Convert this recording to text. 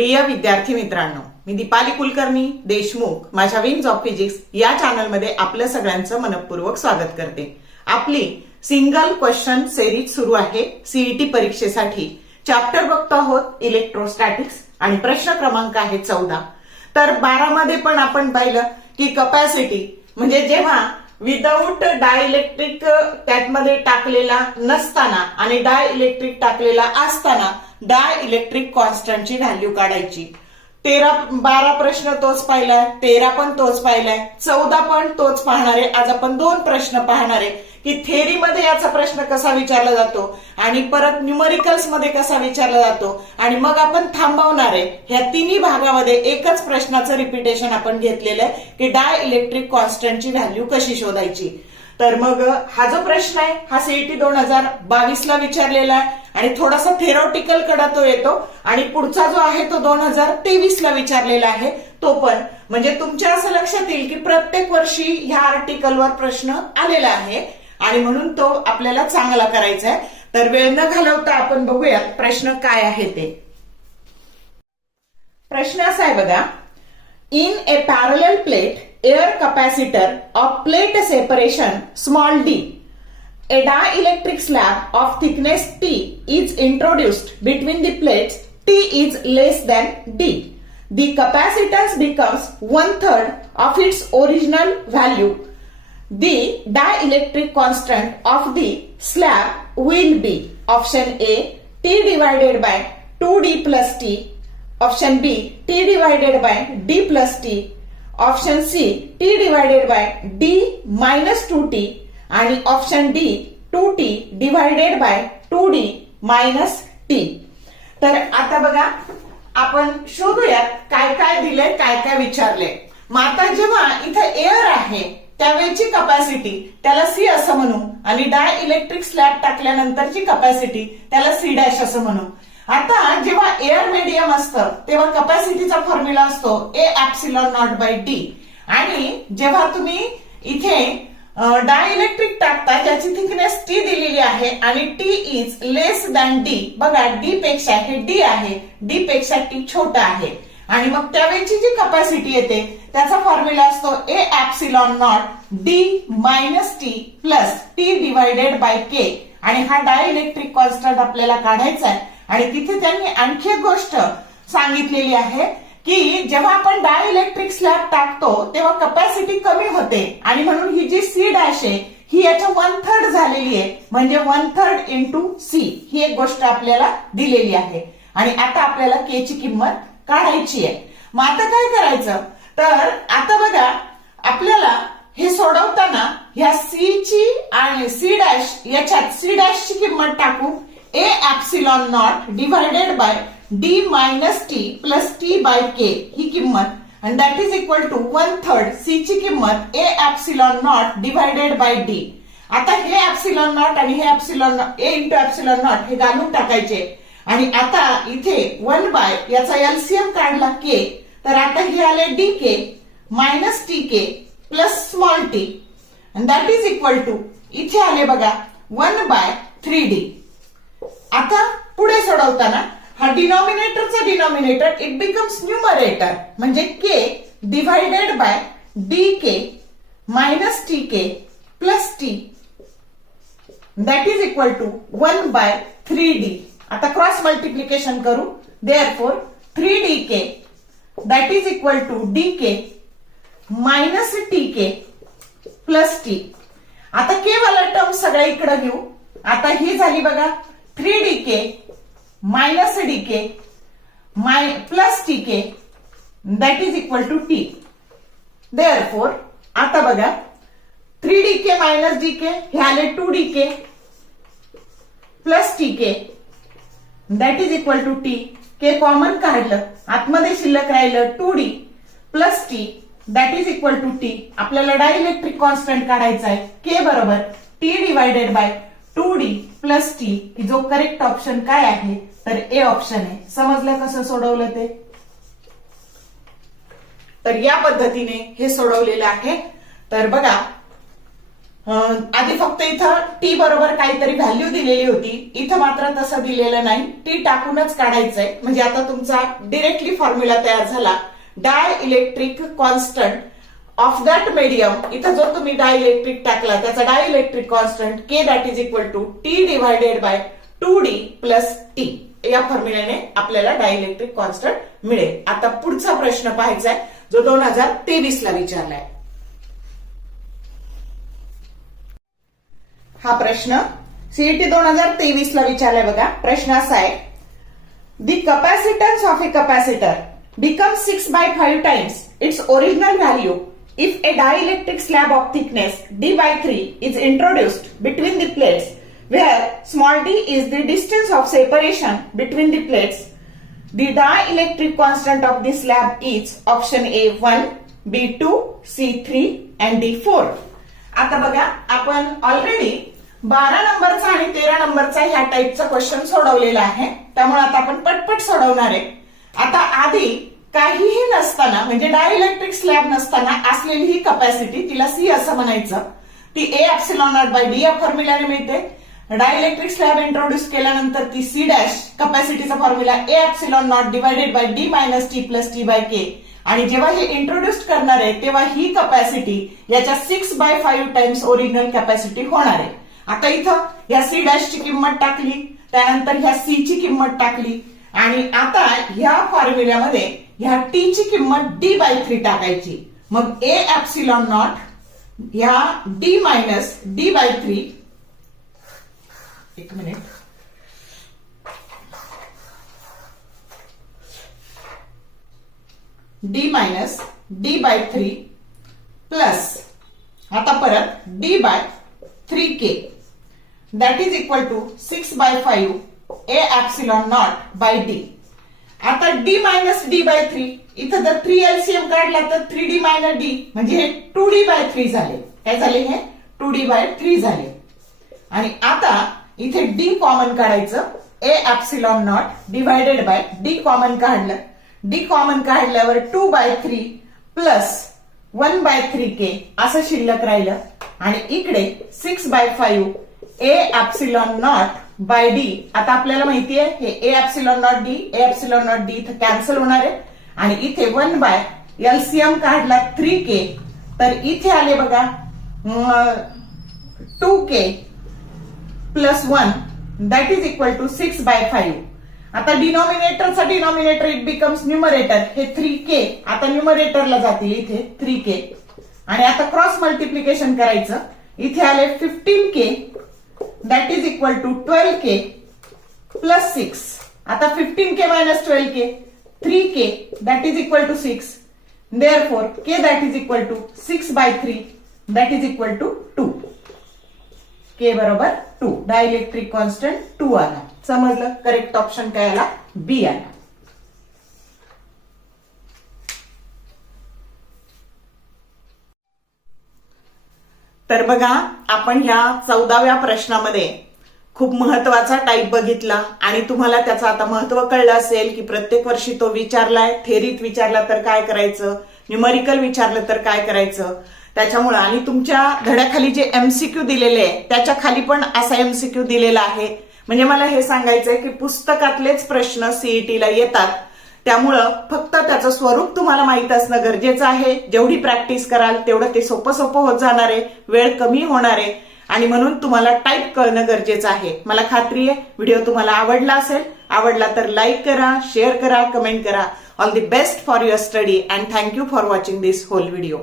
प्रिय विद्यार्थी मित्रांनो, मी दीपाली कुलकर्णी देशमुख माझ्या विंग्स ऑफ फिजिक्स या चॅनलमध्ये आपलं सगळ्यांचं मनपूर्वक स्वागत करते। आपली सिंगल क्वेश्चन सिरीज सुरू आहे सीईटी परीक्षेसाठी। चॅप्टर बघतो आहोत इलेक्ट्रोस्टॅटिक्स आणि प्रश्न क्रमांक आहे 14। तर 12 मध्ये पण आपण पाहिलं की कपॅसिटी म्हणजे जेव्हा विदाऊट डायइलेक्ट्रिक त्यामध्ये टाकलेला नसताना आणि डायइलेक्ट्रिक टाकलेला असताना डायइलेक्ट्रिक कॉन्स्टंटची व्हॅल्यू काढायची। 12 प्रश्न तोच पाहिलाय, 13 पण तोच पाहिलाय, 14 पण तोच पाहणार आहे। आज आपण 2 प्रश्न पाहणार आहे की थेरी मध्ये याचा प्रश्न कसा विचारला जातो आणि परत न्यूमरिकल्स मध्ये कसा विचारला जातो आणि मग आपण थांबवणार आहे। ह्या तिन्ही भागामध्ये एकच प्रश्नाचं रिपिटेशन आपण घेतलेलं आहे की डायइलेक्ट्रिक कॉन्स्टंटची व्हॅल्यू कशी शोधायची। तर मग हा जो प्रश्न आहे हा सीईटी 2022 ला विचारलेला आहे आणि थोडासा थेरॉटिकल कडे तो येतो आणि पुढचा जो आहे तो 2023 ला विचारलेला आहे। तो पण म्हणजे तुमच्या असं लक्षात येईल की प्रत्येक वर्षी ह्या आर्टिकलवर प्रश्न आलेला आहे आणि म्हणून तो आपल्याला चांगला करायचा आहे। तर वेळ न घालवता आपण बघूयात प्रश्न काय आहे ते। प्रश्न असा आहे बघा, in A parallel plate air capacitor of plate separation small d, a dielectric slab of thickness T is introduced between the plates T is less than D. The capacitance becomes 1/3 of its original value. The dielectric constant of the slab will be option A T divided by 2D plus T, option B T divided by D plus T, option C T divided by D minus 2T आणि option D 2T divided by 2D minus T। तर आता बघा आपण शोधूयात काय काय दिलंय, काय काय विचारलंय। मग आता जेव्हा इथं एअर आहे त्यावेळची कपॅसिटी त्याला C असं म्हणू आणि डाय इलेक्ट्रिक स्लॅब टाकल्यानंतरची कपॅसिटी त्याला C डॅश असं म्हणू। आता जेव्हा एअर मीडियम असतं तेव्हा कपॅसिटीचा फॉर्म्युला असतो A epsilon naught by D आणि जेव्हा तुम्ही इथे डायइलेक्ट्रिक टाकता ज्याची थिकनेस T दिलेली आहे आणि T is less than D, बघा D पेक्षा हे D आहे, D पेक्षा T छोटा आहे आणि मग त्यावेळची जी कपॅसिटी येते त्याचा फॉर्म्युला असतो A epsilon naught D minus T plus T divided bye K आणि हा डायइलेक्ट्रिक कॉन्स्टंट आपल्याला काढायचा आहे। आणि तिथे त्यांनी आणखी एक गोष्ट सांगितलेली आहे की जेव्हा आपण डायइलेक्ट्रिक स्लॅब टाकतो तेव्हा कपॅसिटी कमी होते आणि म्हणून ही जी C डॅश आहे ही याच्या 1/3 झालेली आहे म्हणजे 1/3 इंटू C ही एक गोष्ट आपल्याला दिलेली आहे आणि आता आपल्याला K ची किंमत काढायची आहे। मग आता काय करायचं, तर आता बघा आपल्याला हे सोडवताना ह्या C ची आणि C डॅश याच्यात C डॅश ची किंमत टाकू A epsilon naught divided by D minus T plus T by K ही किंमत and that is equal to 1/3 C ची किंमत A epsilon naught divided by D। आता हे epsilon naught आणि हे epsilon A into epsilon naught हे घालून टाकायचे आणि आता इथे 1 by याचा LCM काढला K, तर आता हे आले DK minus TK plus small t and that is equal to इथे आले बघा 1 by 3D। आता पुढे सोडवताना हा डिनॉमिनेटरचा डिनॉमिनेटर इट बिकम्स न्यूमरेटर म्हणजे K divided by DK minus TK plus T that is equal to 1 by 3D। आता क्रॉस मल्टिप्लिकेशन करू, therefore 3DK that is equal to DK minus TK plus T। आता K वाला term सगळ्या इकडे घेऊ। आता ही झाली बघा 3DK minus DK plus TK that is equal to T। Therefore आता बघा 3DK minus DK हे आले 2DK plus TK that is equal to T। K common काढलं, आतमध्ये शिल्लक राहिलं 2D plus T that is equal to T। आपल्याला dielectric constant काढायचा आहे K बरोबर T divided by 2D plus T की जो करेक्ट ऑप्शन काय आहे तर A ऑप्शन आहे। समजलं कसं सोडवलं ते? तर या पद्धतीने हे सोडवलेलं आहे। तर बघा आधी फक्त इथं टी बरोबर काहीतरी व्हॅल्यू दिलेली होती, इथं मात्र तसं दिलेलं नाही, टी टाकूनच काढायचंय. म्हणजे आता तुमचा डिरेक्टली फॉर्म्युला तयार झाला. Dielectric constant of that medium, इथं जो तुम्ही डाय इलेक्ट्रिक टाकला त्याचा dielectric constant K that is equal to T divided by 2d plus T. या फॉर्म्युल्याने आपल्याला डाय इलेक्ट्रिक कॉन्स्टंट मिळेल. आता पुढचा प्रश्न पाहायचा आहे जो 2023 ला विचारलाय. हा प्रश्न सीईटी 2023 ला विचारलाय बघा. प्रश्न असा आहे, the capacitance of A capacitor becomes 6/5 times its original value if a dielectric slab of thickness d/3 is introduced between the plates where small d is the distance of separation between the plates. The dielectric constant of the slab is option A 1, B 2, C 3 and D 4. आता बघा, आपण already 12 नंबरचा आणि 13 नंबरचा ह्या टाईपचा question सोडवलेला आहे, त्यामुळे आता आपण पटपट सोडवणार आहे. आता आधी काहीही नसताना म्हणजे डायइलेक्ट्रिक स्लॅब नसताना असलेली ही कॅपॅसिटी, तिला सी असं म्हणायचं, ती A epsilon naught by D या फॉर्म्युल्याने मिळते. डायइलेक्ट्रिक स्लॅब इंट्रोड्यूस केल्यानंतर ती सी डॅश कॅपॅसिटीचा formula A epsilon naught divided by D minus T plus T by K. आणि जेव्हा हे इंट्रोड्यूस करणार आहे तेव्हा ही कॅपॅसिटी याच्या 6/5 टाइम्स ओरिजिनल कॅपॅसिटी होणार आहे. आता इथं या सी डॅशची किंमत टाकली, त्यानंतर ह्या सी ची किंमत टाकली आणि आता ह्या फॉर्म्युल्यामध्ये ह्या टी ची किंमत d/3 टाकायची. मग ए एप्सिलॉन नॉट ह्या डी मायनस d/3, एक minute, D minus d/3 plus आता परत d/3k that is equal to 6/5 A epsilon naught by D. आता d मायनस d/3, इथं जर 3 एलसीएम काढला तर 3d मायनस d म्हणजे हे 2d/3 झाले. काय झाले? हे 2d/3 झाले. आणि आता इथे d कॉमन काढायचं, ए epsilon naught divided by D common काढलं, डी कॉमन काढल्यावर 2/3 प्लस 1/3k असं शिल्लक राहिलं. आणि इकडे 6/5 A epsilon naught by D. आता आपल्याला माहितीये हे A epsilon naught D, A epsilon naught D इथं कॅन्सल होणार आहे. आणि इथे 1 बाय एलसीएम काढला 3k, तर इथे आले बघा 2k plus 1 that is equal to 6/5. आता डिनॉमिनेटरचा डिनॉमिनेटर इट बिकम्स न्यूमरेटर, हे 3k आता न्यूमरेटरला जातील इथे 3k. आणि आता क्रॉस मल्टिप्लिकेशन करायचं, इथे आले 15k that is equal to 12k plus 6. आता 15k minus 12k 3k that is equal to 6. Therefore k that is equal to 6/3 that is equal to 2. k बरोबर 2. डायइलेक्ट्रिक कॉन्स्टंट 2 आला. समजलं? Correct option काय आला? बी आला. तर बघा, आपण ह्या 14व्या प्रश्नामध्ये खूप महत्वाचा टाईप बघितला आणि तुम्हाला त्याचं आता महत्व कळलं असेल की प्रत्येक वर्षी तो विचारलाय. थेरीत विचारला तर काय करायचं, न्यूमरिकल विचारलं तर काय करायचं, त्याच्यामुळे. आणि तुमच्या धड्याखाली जे एमसीक्यू दिलेले आहे त्याच्या खाली पण असा एमसीक्यू दिलेला आहे. म्हणजे मला हे सांगायचंय की पुस्तकातलेच प्रश्न सीईटीला येतात, त्यामुळं फक्त त्याचं स्वरूप तुम्हाला माहित असणं गरजेचं आहे. जेवढी प्रॅक्टिस कराल तेवढं ते सोपं सोपं होत जाणार आहे, वेळ कमी होणार आहे. आणि म्हणून तुम्हाला टाईप करणं गरजेचं आहे. मला खात्री आहे व्हिडिओ तुम्हाला आवडला असेल. आवडला तर लाईक करा, शेअर करा, कमेंट करा. All the best for your study and thank you for watching this whole video.